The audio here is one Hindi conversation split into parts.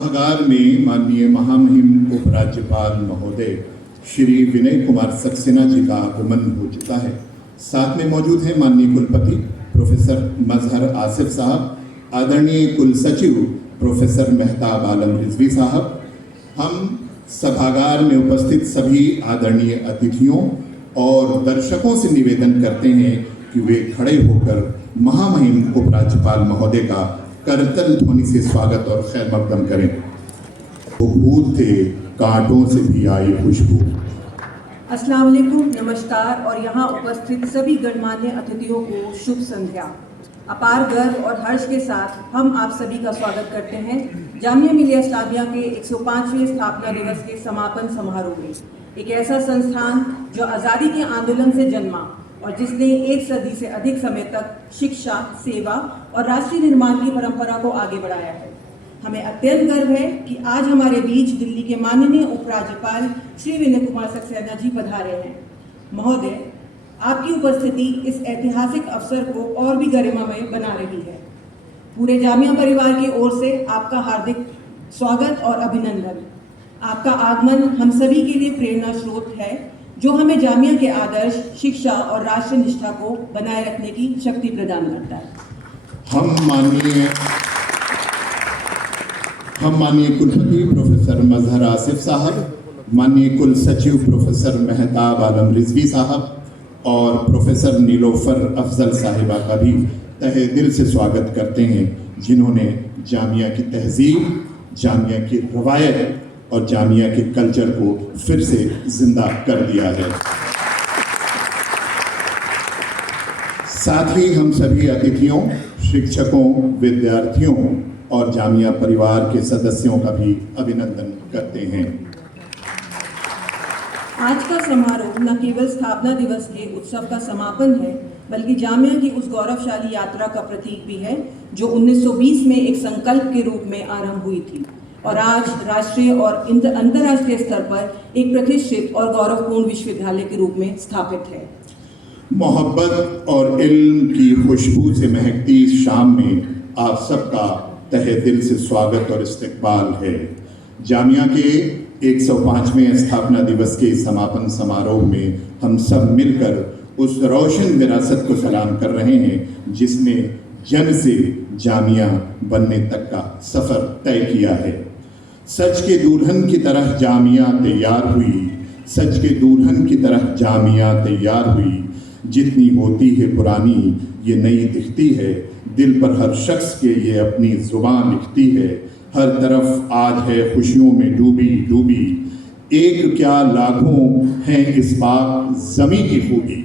सभागार में माननीय महामहिम उपराज्यपाल महोदय श्री विनय कुमार सक्सेना जी का आगमन हो चुका है। साथ में मौजूद हैं माननीय कुलपति प्रोफेसर मजहर आसिफ साहब, आदरणीय कुल सचिव प्रोफेसर मेहताब आलम रिजवी साहब। हम सभागार में उपस्थित सभी आदरणीय अतिथियों और दर्शकों से निवेदन करते हैं कि वे खड़े होकर महामहिम उपराज्यपाल महोदय का करतल ध्वनि से स्वागत और खैर मकदम करें। वो फूल थे कांटों से भी आई खुशबू। अस्सलाम वालेकुम, नमस्कार और यहाँ उपस्थित सभी गणमान्य अतिथियों को शुभ संध्या। अपार गर्व और हर्ष के साथ हम आप सभी का स्वागत करते हैं जामिया मिलिया इस्लामिया के 105वें स्थापना दिवस के समापन समारोह में। एक ऐसा संस्थान जो आज़ादी के आंदोलन से जन्मा और जिसने एक सदी से अधिक समय तक शिक्षा, सेवा और राष्ट्रीय निर्माण की परंपरा को आगे बढ़ाया है। हमें अत्यंत गर्व है कि आज हमारे बीच दिल्ली के माननीय उपराज्यपाल श्री विनय कुमार सक्सेना जी पधारे हैं। महोदय, आपकी उपस्थिति इस ऐतिहासिक अवसर को और भी गरिमामय बना रही है। पूरे जामिया परिवार की ओर से आपका हार्दिक स्वागत और अभिनंदन। आपका आगमन हम सभी के लिए प्रेरणा स्रोत है जो हमें जामिया के आदर्श, शिक्षा और राष्ट्र निष्ठा को बनाए रखने की शक्ति प्रदान करता है। हम माननीय कुलपति प्रोफेसर मजहर आसिफ साहब, माननीय कुल सचिव प्रोफेसर मेहताब आलम रिजवी साहब और प्रोफेसर नीलोफर अफजल साहिबा का भी तहे दिल से स्वागत करते हैं, जिन्होंने जामिया की तहजीब, जामिया की रवायत और जामिया के कल्चर को फिर से जिंदा कर दिया है। साथ ही हम सभी अतिथियों, शिक्षकों, विद्यार्थियों और जामिया परिवार के सदस्यों का भी अभिनंदन करते हैं। आज का समारोह न केवल स्थापना दिवस के उत्सव का समापन है, बल्कि जामिया की उस गौरवशाली यात्रा का प्रतीक भी है जो 1920 में एक संकल्प के रूप में आरंभ हुई थी और आज राष्ट्रीय और अंतर्राष्ट्रीय स्तर पर एक प्रतिष्ठित और गौरवपूर्ण विश्वविद्यालय के रूप में स्थापित है। मोहब्बत और इल्म की खुशबू से महकती इस शाम में आप सबका तहे दिल से स्वागत और इस्तकबाल है। जामिया के 105वें स्थापना दिवस के समापन समारोह में हम सब मिलकर उस रोशन विरासत को सलाम कर रहे हैं जिसने जन से जामिया बनने तक का सफ़र तय किया है। सच के दुल्हन की तरह जामिया तैयार हुई, सच के दुल्हन की तरह जामिया तैयार हुई। जितनी होती है पुरानी ये नई दिखती है, दिल पर हर शख्स के ये अपनी ज़ुबान लिखती है। हर तरफ आज है खुशियों में डूबी डूबी, एक क्या लाखों हैं इस पाक ज़मी की खूबी।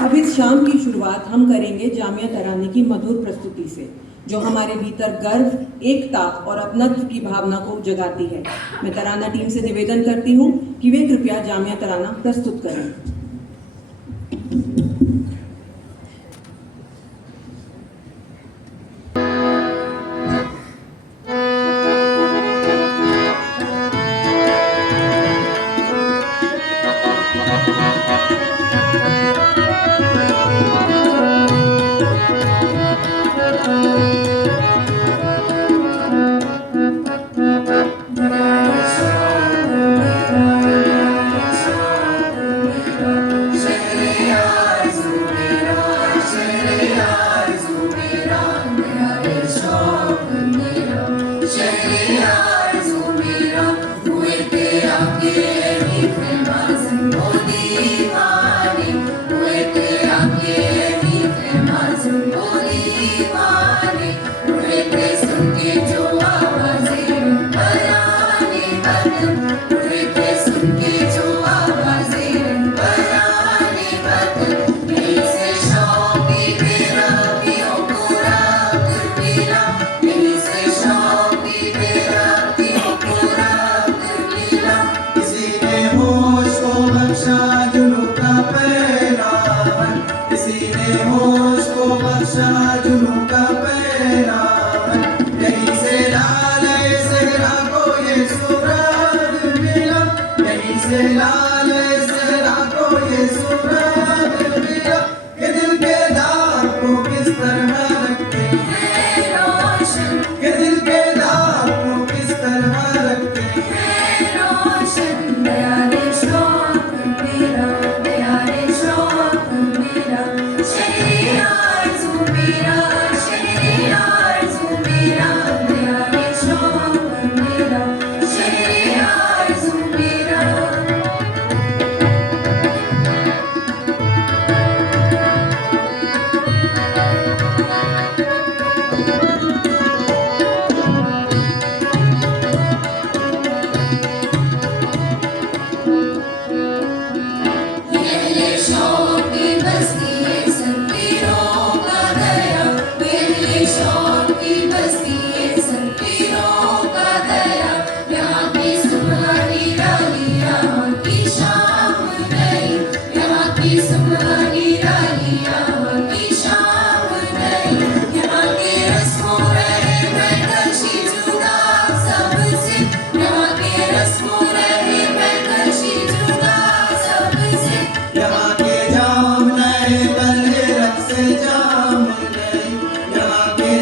अब इस शाम की शुरुआत हम करेंगे जामिया तराने की मधुर प्रस्तुति से, जो हमारे भीतर गर्व, एकता और अपनत्व की भावना को जगाती है। मैं तराना टीम से निवेदन करती हूँ कि वे कृपया जामिया तराना प्रस्तुत करें।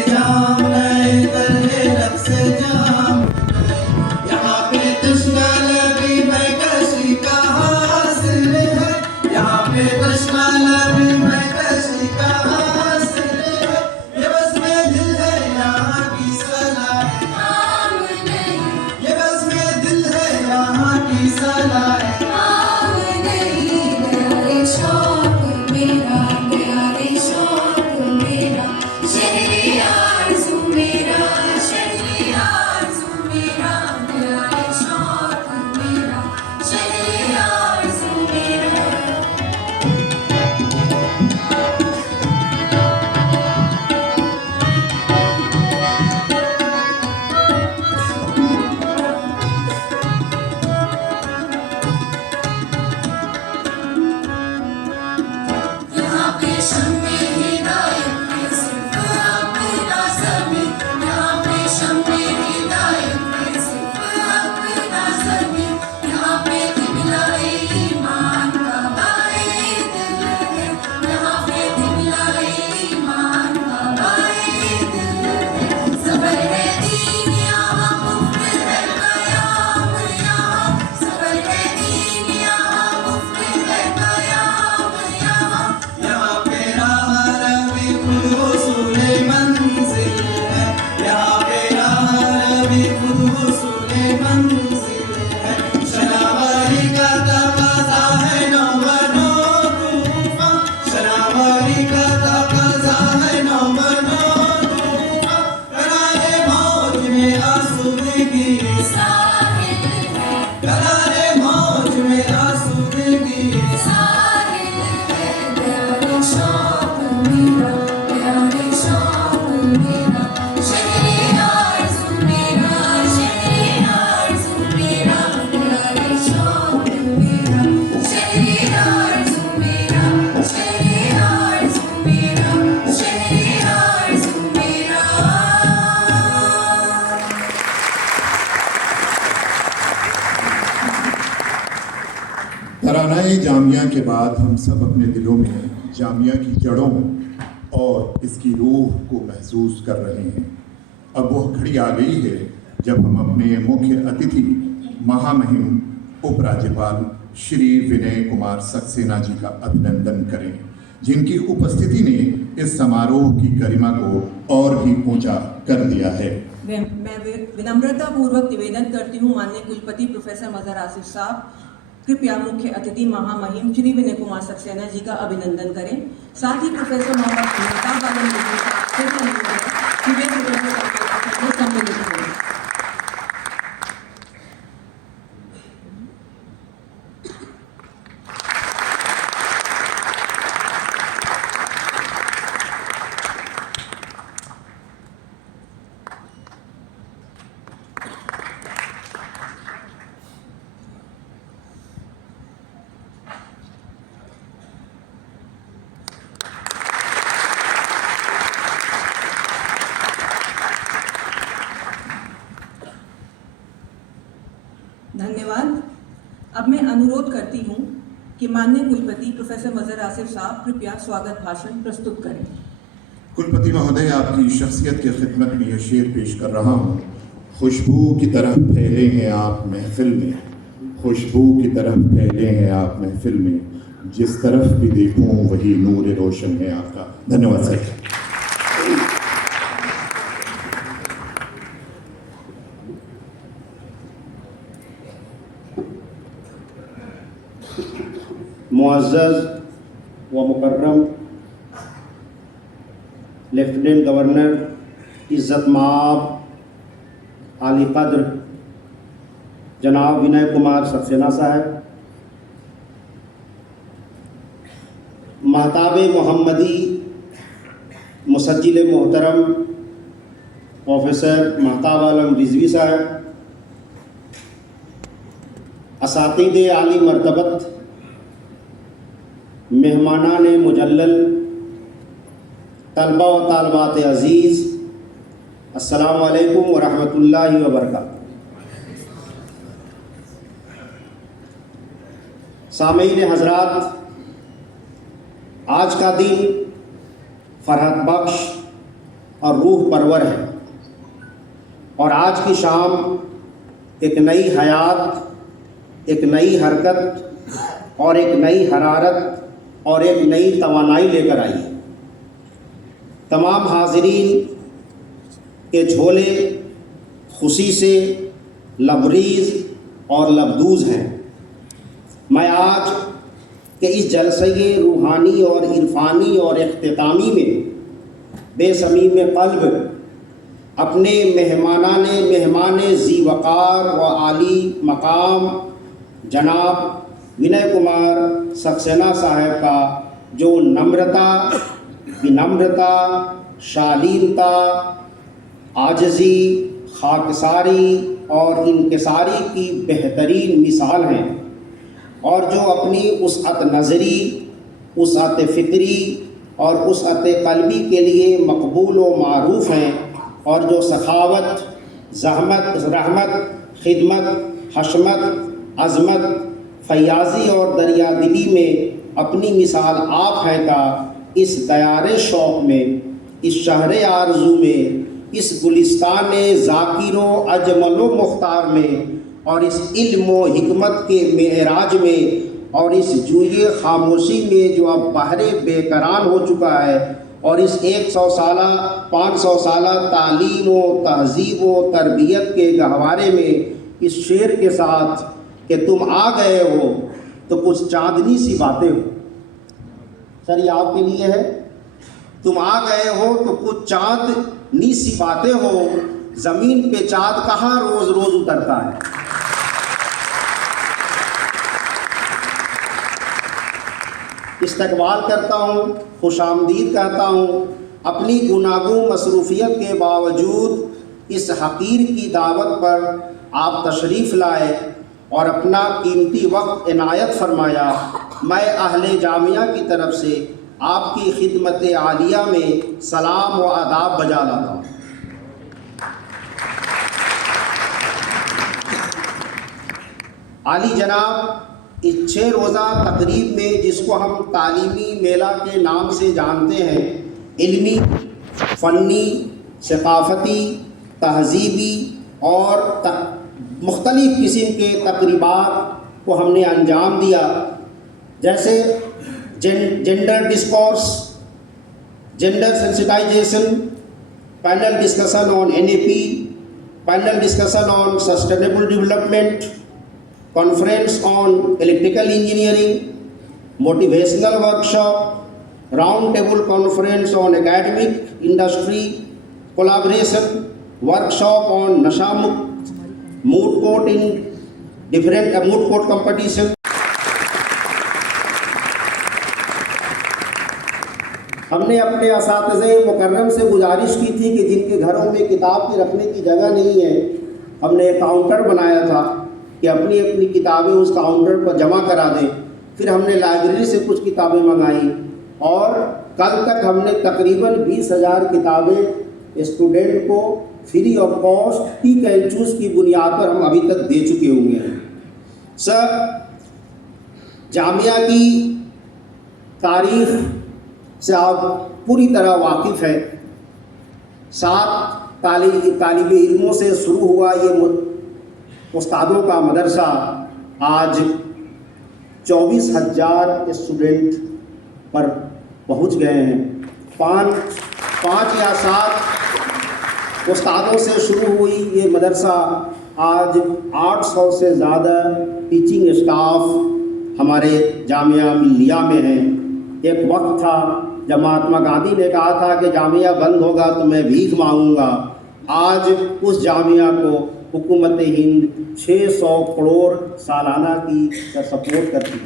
जाम नए तरह रक्स जाम, यहाँ पे तश्ना लबी मैं कशी का हासिल है, यहाँ पे तश्ना लबी मैं कशी का हासिल है, ये बस में दिल है यहाँ की सलाह, ये बस में दिल है यहाँ की सलाह। तरानाए जामिया के बाद हम सब अपने दिलों में जामिया की जड़ों और इसकी रूह को महसूस कर रहे हैं। अब वह घड़ी आ गई है जब हम अपने मुख्य अतिथि महामहिम उपराज्यपाल श्री विनय कुमार सक्सेना जी का अभिनंदन करें, जिनकी उपस्थिति ने इस समारोह की गरिमा को और भी ऊंचा कर दिया है। मैं विनम्रता पूर्वक निवेदन करती हूँ माननीय कुलपति प्रोफेसर मजहर आसिफ साहब, कृपया मुख्य अतिथि महामहिम श्री विनय कुमार सक्सेना जी का अभिनंदन करें। साथ ही प्रोफेसर मोहम्मद मेहताब आलम साहब से अनुरोध है कि वे प्रोफेसर में सम्मिलित हों। धन्यवाद। अब मैं अनुरोध करती हूँ कि माननीय कुलपति प्रोफेसर मजहर आसिफ साहब कृपया स्वागत भाषण प्रस्तुत करें। कुलपति महोदय, आपकी शख्सियत की खिदमत में यह शेर पेश कर रहा हूँ। खुशबू की तरह फैले हैं आप महफिल में, खुशबू की तरह फैले हैं आप महफिल में, जिस तरफ भी देखूं वही नूर रोशन है आपका। धन्यवाद सर। मुअज़्ज़ज़ व मुकर्रम लेफ्टिनेंट गवर्नर इज़्ज़त माब आली क़द्र जनाब विनय कुमार सक्सेना साहब, महताब मोहम्मदी मुसज्जिल मोहतरम प्रोफेसर महताब आलम रिजवी साहब, असातिज़े आली मरतबत, मेहमानान मुजल्लल, तलबा व तालबात अज़ीज़, अस्सलामु अलैकुम व रहमतुल्लाहि व बरकातुहू। सामीन हज़रात, आज का दिन फ़रहत बख्श और रूह परवर है। और आज की शाम एक नई हयात, एक नई हरकत और एक नई हरारत और एक नई तवानाई लेकर आई है। तमाम हाज़रीन के झोले खुशी से लबरीज़ और लबदूज हैं। मैं आज के इस जलसे रूहानी और इरफानी और इख्तितामी में बेसमीम क़ल्ब अपने मेहमान ज़ी वक़ार व आली मकाम जनाब विनय कुमार सक्सेना साहब का जो नम्रता, विनम्रता, शालीनता, आजिज़ी, खाकसारी और इनकिसारी की बेहतरीन मिसाल हैं, और जो अपनी वुसअत नज़री, वुसअत फ़िक्री और वुसअत क़ल्बी के लिए मकबूल व मारूफ़ हैं, और जो सखावत, ज़हमत, रहमत, खिदमत, हशमत, अज़मत, फयाज़ी और दरिया दिली में अपनी मिसाल आप हैं का इस दयारे शौक़ में, इस शहर आरज़ू में, इस गुलिस्तान ज़ाकिरो अजमलो मुख्तार में और इस इल्म व हिकमत के मेराज में और इस जूए खामोशी में जो अब बहरे बेकरार हो चुका है, और इस 100 साला 500 साला तालीम व तहज़ीब व तरबियत के गहवारे में इस शेर के साथ कि तुम आ गए हो तो कुछ चांदनी सी बातें हो। सर, ये आपके लिए है। तुम आ गए हो तो कुछ चांदनी सी बातें हो, ज़मीन पे चाँद कहाँ रोज़ रोज़ उतरता है। इस्तकबाल करता हूँ, खुशामदीद कहता हूँ। अपनी गुनागू मसरूफ़ियत के बावजूद इस हक़ीर की दावत पर आप तशरीफ़ लाए और अपना कीमती वक्त इनायत फरमाया। मैं अहले जामिया की तरफ से आपकी खिदमत आलिया में सलाम व आदाब बजा लाता हूँ। आली जनाब, इस 6 रोज़ा तकरीब में, जिसको हम तालीमी मेला के नाम से जानते हैं, इल्मी, फ़न्नी, सक़ाफ़ती, तहज़ीबी और मुख्तलिफ़ किस्म के तक़रीबात को हमने अंजाम दिया, जैसे gender discourse, gender sensitisation, panel discussion on NAP, panel discussion on sustainable development, conference on electrical engineering, motivational workshop, round table conference on academic industry collaboration, workshop on नशा मुक्त, moot court in different moot court competition. हमने अपने असातिज़े मुकर्रम से गुजारिश की थी कि जिनके घरों में किताब की रखने की जगह नहीं है, हमने एक काउंटर बनाया था कि अपनी अपनी किताबें उस काउंटर पर जमा करा दें। फिर हमने लाइब्रेरी से कुछ किताबें मंगाई और कल तक हमने तकरीबन 20,000 किताबें स्टूडेंट को free of cost pick and choose की बुनियाद पर हम अभी तक दे चुके होंगे हैं। सर, जामिया की तारीख़ से आप पूरी तरह वाकिफ़ है। 7 तालिब इल्मों से शुरू हुआ ये उस्तादों का मदरसा आज 24,000 स्टूडेंट पर पहुंच गए हैं। 5 या 7 उस्तादों से शुरू हुई ये मदरसा आज 800 से ज़्यादा टीचिंग स्टाफ हमारे जामिया मिल्लिया में हैं। एक वक्त था जब महात्मा गांधी ने कहा था कि जामिया बंद होगा तो मैं भीख मांगूंगा। आज उस जामिया को हुकूमत हिंद 600 करोड़ सालाना की सपोर्ट करती है।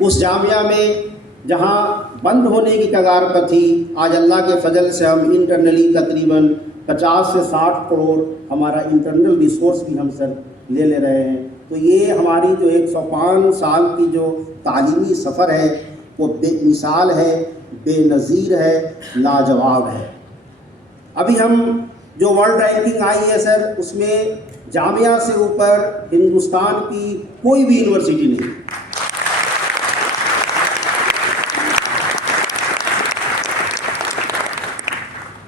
उस जामिया में जहां बंद होने की कगार पर थी, आज अल्लाह के फजल से हम इंटरनली तकरीबन 50 से 60 करोड़ हमारा इंटरनल रिसोर्स भी हम सर ले रहे हैं। तो ये हमारी जो 105 साल की जो तालीमी सफ़र है वो बेमिसाल है, बेनज़ीर है, लाजवाब है। अभी हम जो वर्ल्ड रैंकिंग आई है सर, उसमें जामिया से ऊपर हिंदुस्तान की कोई भी यूनिवर्सिटी नहीं।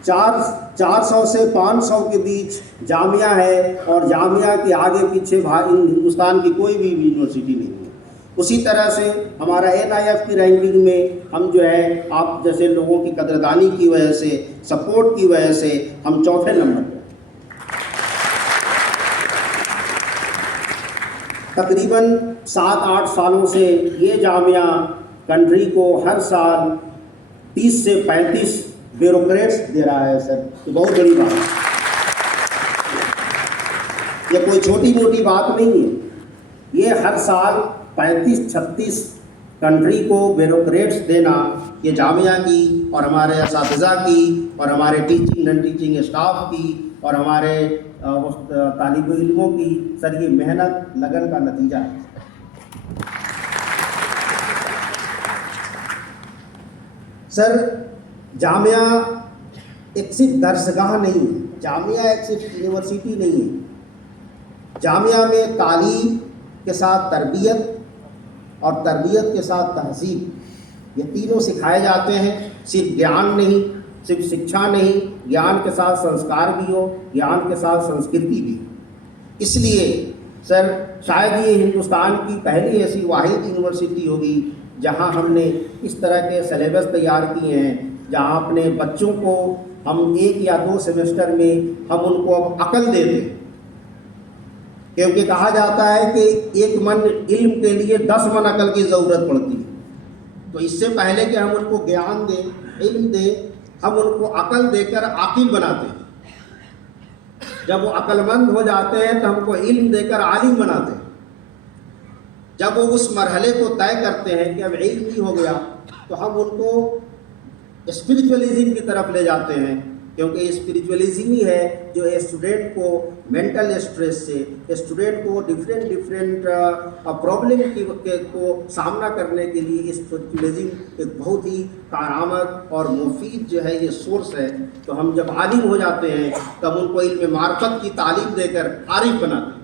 400 से 500 के बीच जामिया है, और जामिया के आगे पीछे हिंदुस्तान की कोई भी यूनिवर्सिटी नहीं है। उसी तरह से हमारा NIF की रैंकिंग में हम जो है आप जैसे लोगों की कदरदानी की वजह से, सपोर्ट की वजह से हम चौथे नंबर पर। तकरीबन 7-8 सालों से ये जामिया कंट्री को हर साल 30 से 35 ब्यूरोक्रेट्स दे रहा है सर, तो बहुत बड़ी बात है। ये कोई छोटी मोटी बात नहीं है। ये हर साल 35-36 कंट्री को ब्यूरोक्रेट्स देना, ये जामिया की और हमारे असातिज़ा की और हमारे टीचिंग नॉन टीचिंग स्टाफ की और हमारे तालिब इल्मों की सर ये मेहनत लगन का नतीजा है। सर जामिया एक सिर्फ दर्सगाह नहीं है, जामिया एक सिर्फ यूनिवर्सिटी नहीं है। जामिया में तालीम के साथ तरबियत और तरबियत के साथ तहज़ीब, ये तीनों सिखाए जाते हैं। सिर्फ ज्ञान नहीं, सिर्फ शिक्षा नहीं, ज्ञान के साथ संस्कार भी हो, ज्ञान के साथ संस्कृति भी हो। इसलिए सर शायद ये हिंदुस्तान की पहली ऐसी वाहिद यूनिवर्सिटी होगी जहां हमने इस तरह के सिलेबस तैयार किए हैं, जहां अपने बच्चों को हम 1 या 2 सेमेस्टर में हम उनको अब अकल देते हैं। क्योंकि कहा जाता है कि 1 मन इल्म के लिए 10 मन अकल की ज़रूरत पड़ती है। तो इससे पहले कि हम उनको ज्ञान दें, इल्म दें, हम उनको अकल देकर आकिल बनाते हैं। जब वो अक्लमंद हो जाते हैं तो हमको इल्म देकर आलिम बनाते हैं। जब वो उस मरहले को तय करते हैं कि अब इल्म ही हो गया, तो हम उनको स्पिरिचुअलिज्म की तरफ ले जाते हैं, क्योंकि स्पिरिचुअलिज्म ही है जो स्टूडेंट को मेंटल स्ट्रेस से, स्टूडेंट को डिफरेंट प्रॉब्लम को सामना करने के लिए स्पिरिचुअलिज्म एक बहुत ही कारआमद और मुफीद जो है ये सोर्स है। तो हम जब आलिम हो जाते हैं तब उनको इल्म मार्फत की तालीम देकर आरिफ बनाते हैं,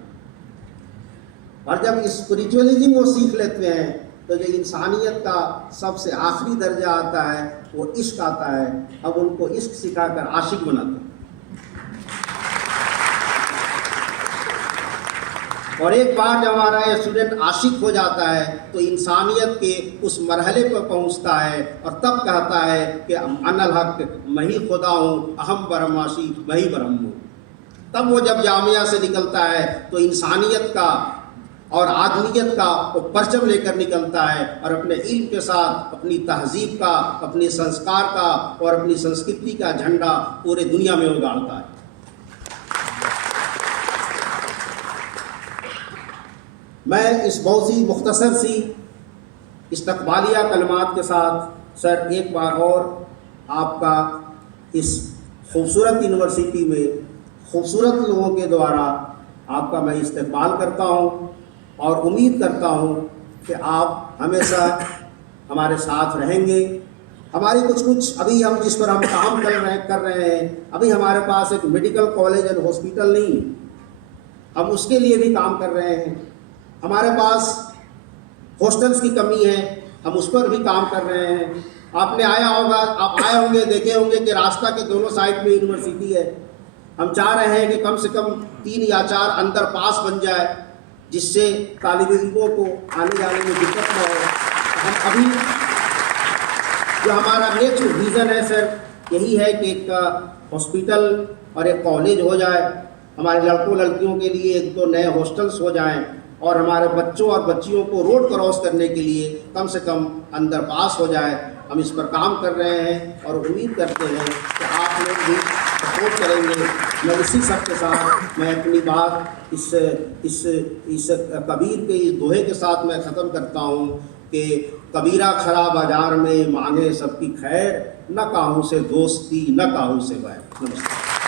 और जब स्पिरिचुअलिज्म वो सीख लेते हैं तो जो इंसानियत का सबसे आखिरी दर्जा आता है वो इश्क आता है। अब उनको इश्क सिखाकर आशिक बनाते हैं। और एक बार जब हमारा ये स्टूडेंट आशिक हो जाता है तो इंसानियत के उस मरहले पर पहुंचता है और तब कहता है कि अनल हक मैं ही खुदा हूँ, अहम बरमाशी मैं ही ब्रह्म हूँ। तब वो जब जामिया से निकलता है तो इंसानियत का और आदमियत का वो परचम लेकर निकलता है और अपने इल्म के साथ अपनी तहजीब का, अपने संस्कार का और अपनी संस्कृति का झंडा पूरे दुनिया में उगाड़ता है। मैं इस बहुत सी मुख्तसर सी इस्तकबालिया कलमात के साथ सर एक बार और आपका इस खूबसूरत यूनिवर्सिटी में खूबसूरत लोगों के द्वारा आपका मैं इस्तकबाल करता हूँ और उम्मीद करता हूँ कि आप हमेशा हमारे साथ रहेंगे। हमारी कुछ अभी हम जिस पर हम काम कर रहे हैं, अभी हमारे पास एक मेडिकल कॉलेज एंड हॉस्पिटल नहीं है, हम उसके लिए भी काम कर रहे हैं। हमारे पास हॉस्टल्स की कमी है, हम उस पर भी काम कर रहे हैं। आपने आप आए होंगे, देखे होंगे कि रास्ता के दोनों साइड में यूनिवर्सिटी है। हम चाह रहे हैं कि कम से कम 3 या 4 अंडरपास बन जाए, जिससे तालिब इल्मों को आने जाने में दिक्कत न हो। हम अभी जो हमारा नेक्स्ट विज़न है सर यही है कि एक हॉस्पिटल और एक कॉलेज हो जाए, हमारे लड़कों लड़कियों के लिए 1-2 नए हॉस्टल्स हो जाएं और हमारे बच्चों और बच्चियों को रोड क्रॉस करने के लिए कम से कम अंडरपास हो जाए। हम इस पर काम कर रहे हैं और उम्मीद करते हैं कि आप लोग भी सपोर्ट करेंगे। मैं इसी सब के साथ मैं अपनी बात इस कबीर के इस दोहे के साथ मैं ख़त्म करता हूँ कि कबीरा खरा बाजार में मांगे सबकी खैर, न काहू से दोस्ती न काहू से बैर। नमस्कार।